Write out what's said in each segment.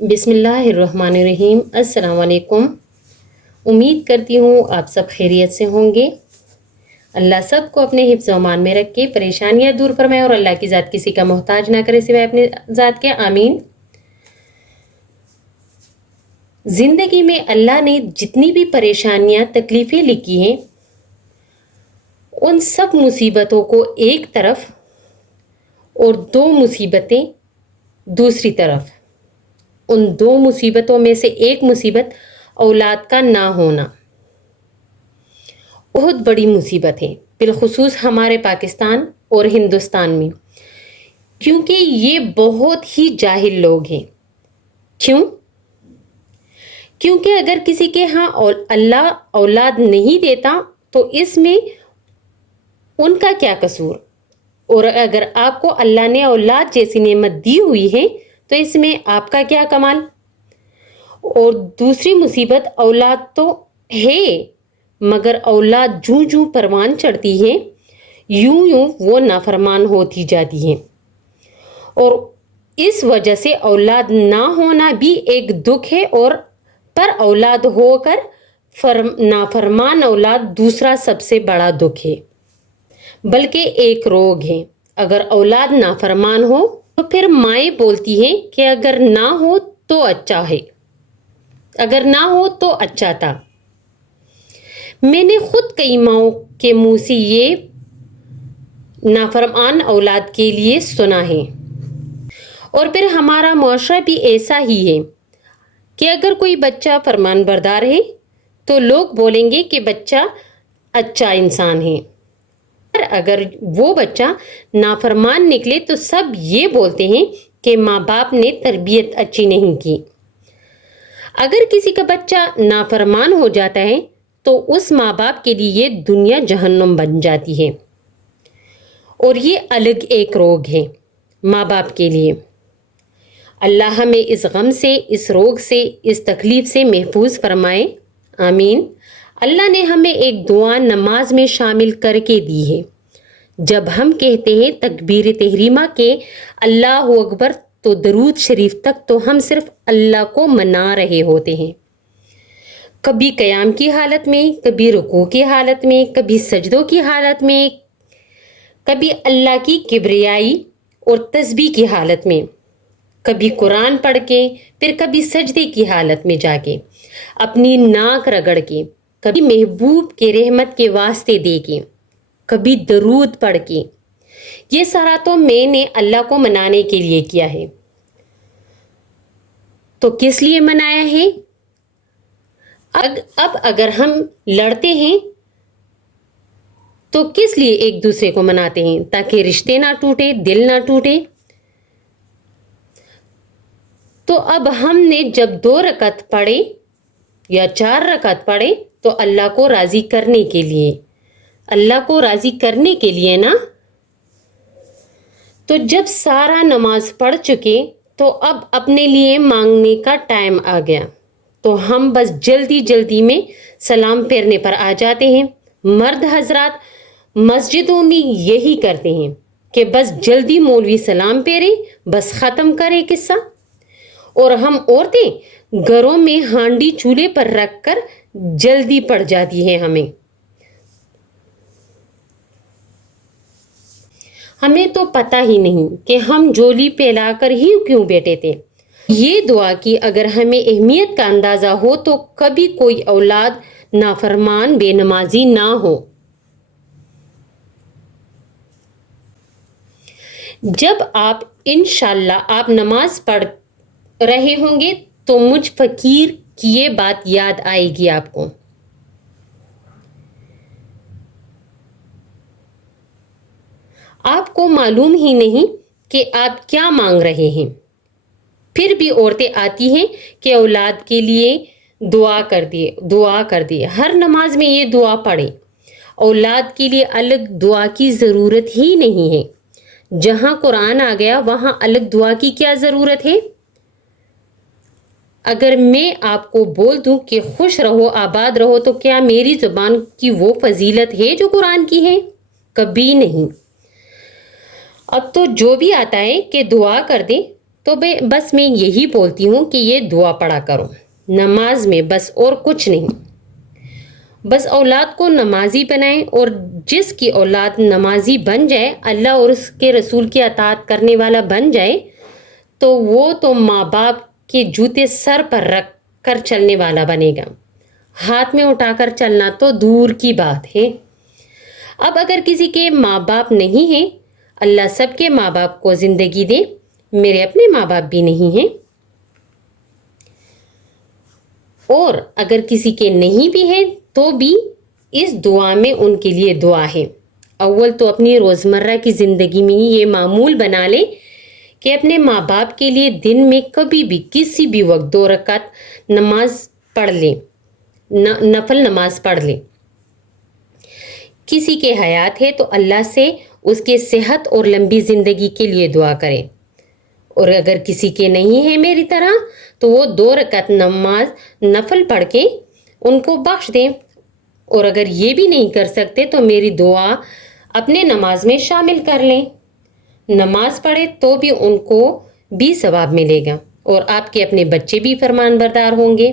بسم اللہ الرحمن الرحیم۔ السلام علیکم۔ امید کرتی ہوں آپ سب خیریت سے ہوں گے۔ اللہ سب کو اپنے حفظ و امان میں رکھ کے پریشانیاں دور فرمائے اور اللہ کی ذات کسی کا محتاج نہ کرے سوائے اپنے ذات کے، آمین۔ زندگی میں اللہ نے جتنی بھی پریشانیاں تکلیفیں لکھی ہیں ان سب مصیبتوں کو ایک طرف اور دو مصیبتیں دوسری طرف، ان دو مصیبتوں میں سے ایک مصیبت اولاد کا نہ ہونا بہت بڑی مصیبت ہے، بالخصوص ہمارے پاکستان اور ہندوستان میں، کیونکہ یہ بہت ہی جاہل لوگ ہیں۔ کیونکہ اگر کسی کے ہاں اللہ اولاد نہیں دیتا تو اس میں ان کا کیا قصور، اور اگر آپ کو اللہ نے اولاد جیسی نعمت دی ہوئی ہے تو اس میں آپ کا کیا کمال۔ اور دوسری مصیبت اولاد تو ہے مگر اولاد جوں جوں پروان چڑھتی ہے یوں یوں وہ نافرمان ہوتی جاتی ہے، اور اس وجہ سے اولاد نہ ہونا بھی ایک دکھ ہے، اور پر اولاد ہو کر نافرمان اولاد دوسرا سب سے بڑا دکھ ہے، بلکہ ایک روگ ہے۔ اگر اولاد نافرمان ہو تو پھر مائیں بولتی ہیں کہ اگر نہ ہو تو اچھا ہے، اگر نہ ہو تو اچھا تھا۔ میں نے خود کئی ماؤں کے منہ سے یہ نافرمان اولاد کے لیے سنا ہے، اور پھر ہمارا معاشرہ بھی ایسا ہی ہے کہ اگر کوئی بچہ فرمان بردار ہے تو لوگ بولیں گے کہ بچہ اچھا انسان ہے، اگر وہ بچہ نافرمان نکلے تو سب یہ بولتے ہیں کہ ماں باپ نے تربیت اچھی نہیں کی۔ اگر کسی کا بچہ نافرمان ہو جاتا ہے تو اس ماں باپ کے لیے یہ دنیا جہنم بن جاتی ہے، اور یہ الگ ایک روگ ہے ماں باپ کے لیے۔ اللہ ہمیں اس غم سے، اس روگ سے، اس تکلیف سے محفوظ فرمائے، آمین۔ اللہ نے ہمیں ایک دعا نماز میں شامل کر کے دی ہے۔ جب ہم کہتے ہیں تکبیر تحریمہ کے اللہ اکبر تو درود شریف تک تو ہم صرف اللہ کو منا رہے ہوتے ہیں، کبھی قیام کی حالت میں، کبھی رکوع کی حالت میں، کبھی سجدوں کی حالت میں، کبھی اللہ کی کبریائی اور تسبیح کی حالت میں، کبھی قرآن پڑھ کے، پھر کبھی سجدے کی حالت میں جا کے، اپنی ناک رگڑ کے، کبھی محبوب کے رحمت کے واسطے دے کے، کبھی درود پڑھ کے۔ یہ سارا تو میں نے اللہ کو منانے کے لیے کیا ہے، تو کس لیے منایا ہے؟ اب اگر ہم لڑتے ہیں تو کس لیے ایک دوسرے کو مناتے ہیں؟ تاکہ رشتے نہ ٹوٹے، دل نہ ٹوٹے۔ تو اب ہم نے جب 2 رکعت پڑھے یا 4 رکعت پڑھے تو اللہ کو راضی کرنے کے لیے، اللہ کو راضی کرنے کے لیے نا۔ تو جب سارا نماز پڑھ چکے تو اب اپنے لیے مانگنے کا ٹائم آ گیا، تو ہم بس جلدی جلدی میں سلام پھیرنے پر آ جاتے ہیں۔ مرد حضرات مسجدوں میں یہی کرتے ہیں کہ بس جلدی مولوی سلام پھیرے، بس ختم کرے قصہ، اور ہم عورتیں گھروں میں ہانڈی چولہے پر رکھ کر جلدی پڑ جاتی ہیں۔ ہمیں تو پتہ ہی نہیں کہ ہم جولی پھیلا کر ہی کیوں بیٹھے تھے۔ یہ دعا کی اگر ہمیں اہمیت کا اندازہ ہو تو کبھی کوئی اولاد نافرمان بے نمازی نہ ہو۔ جب آپ انشاءاللہ آپ نماز پڑھ رہے ہوں گے تو مجھ فقیر کی یہ بات یاد آئے گی آپ کو۔ آپ کو معلوم ہی نہیں کہ آپ کیا مانگ رہے ہیں، پھر بھی عورتیں آتی ہیں کہ اولاد کے لیے دعا کر دیے۔ ہر نماز میں یہ دعا پڑھیں، اولاد کے لیے الگ دعا کی ضرورت ہی نہیں ہے۔ جہاں قرآن آ گیا وہاں الگ دعا کی کیا ضرورت ہے؟ اگر میں آپ کو بول دوں کہ خوش رہو، آباد رہو، تو کیا میری زبان کی وہ فضیلت ہے جو قرآن کی ہے؟ کبھی نہیں۔ اب تو جو بھی آتا ہے کہ دعا کر دیں تو بس میں یہی بولتی ہوں کہ یہ دعا پڑھا کرو نماز میں، بس اور کچھ نہیں. بس اولاد کو نمازی بنائیں، اور جس کی اولاد نمازی بن جائے، اللہ اور اس کے رسول کی اطاعت کرنے والا بن جائے، تو وہ تو ماں باپ کے جوتے سر پر رکھ کر چلنے والا بنے گا. ہاتھ میں اٹھا کر چلنا تو دور کی بات ہے. اب اگر کسی کے ماں باپ نہیں ہیں، اللہ سب کے ماں باپ کو زندگی دے. میرے اپنے ماں باپ بھی نہیں ہیں، اور اگر کسی کے نہیں بھی ہیں تو بھی اس دعا میں ان کے لیے دعا ہے. اول تو اپنی روزمرہ کی زندگی میں یہ معمول بنا لے کہ اپنے ماں باپ کے لیے دن میں کبھی بھی کسی بھی وقت 2 رکعت نماز پڑھ لیں، نفل نماز پڑھ لیں. کسی کے حیات ہے تو اللہ سے اس کے صحت اور لمبی زندگی کے لیے دعا کریں. اور اگر کسی کے نہیں ہے میری طرح تو وہ 2 رکعت نماز نفل پڑھ کے ان کو بخش دیں. اور اگر یہ بھی نہیں کر سکتے تو میری دعا اپنے نماز میں شامل کر لیں. نماز پڑھے تو بھی ان کو بھی ثواب ملے گا، اور آپ کے اپنے بچے بھی فرمان بردار ہوں گے.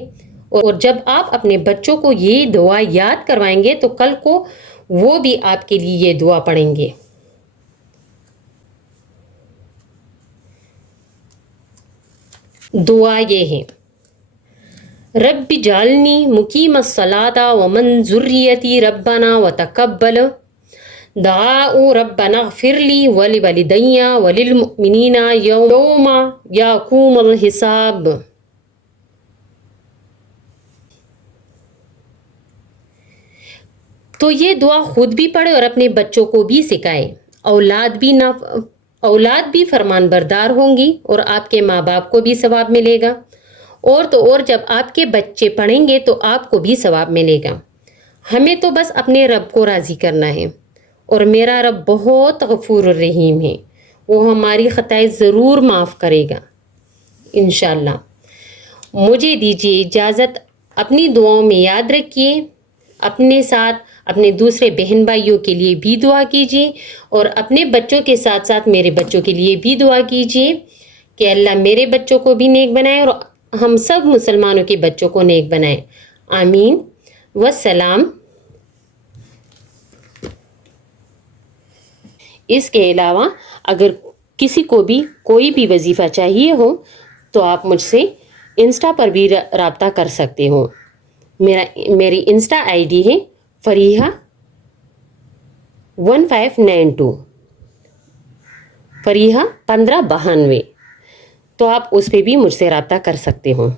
اور جب آپ اپنے بچوں کو یہ دعا یاد کروائیں گے تو کل کو وہ بھی آپ کے لیے یہ دعا پڑھیں گے. دعا یہ ہے: رب جعلنی مقیم الصلاۃ ومن ذریتی ربنا وتقبل دعاء ربنا اغفر لی ولوالدی وللمؤمنین یوم یقوم الحساب. تو یہ دعا خود بھی پڑھے اور اپنے بچوں کو بھی سکھائے. اولاد بھی فرمان بردار ہوں گی اور آپ کے ماں باپ کو بھی ثواب ملے گا. اور تو اور جب آپ کے بچے پڑھیں گے تو آپ کو بھی ثواب ملے گا. ہمیں تو بس اپنے رب کو راضی کرنا ہے، اور میرا رب بہت غفور الرحیم ہے، وہ ہماری خطائیں ضرور معاف کرے گا انشاءاللہ. مجھے دیجیے اجازت. اپنی دعاؤں میں یاد رکھیے، اپنے ساتھ اپنے دوسرے بہن بھائیوں کے لیے بھی دعا کیجیے، اور اپنے بچوں کے ساتھ ساتھ میرے بچوں کے لیے بھی دعا کیجیے کہ اللہ میرے بچوں کو بھی نیک بنائے اور ہم سب مسلمانوں کے بچوں کو نیک بنائے. آمین. والسلام. اس کے علاوہ اگر کسی کو بھی کوئی بھی وظیفہ چاہیے ہو تو آپ مجھ سے انسٹا پر بھی رابطہ کر سکتے ہو. میری انسٹا آئی ڈی ہے فریحہ 1592، فریحہ 1592. تو آپ اس پہ بھی مجھ سے رابطہ کر سکتے ہو.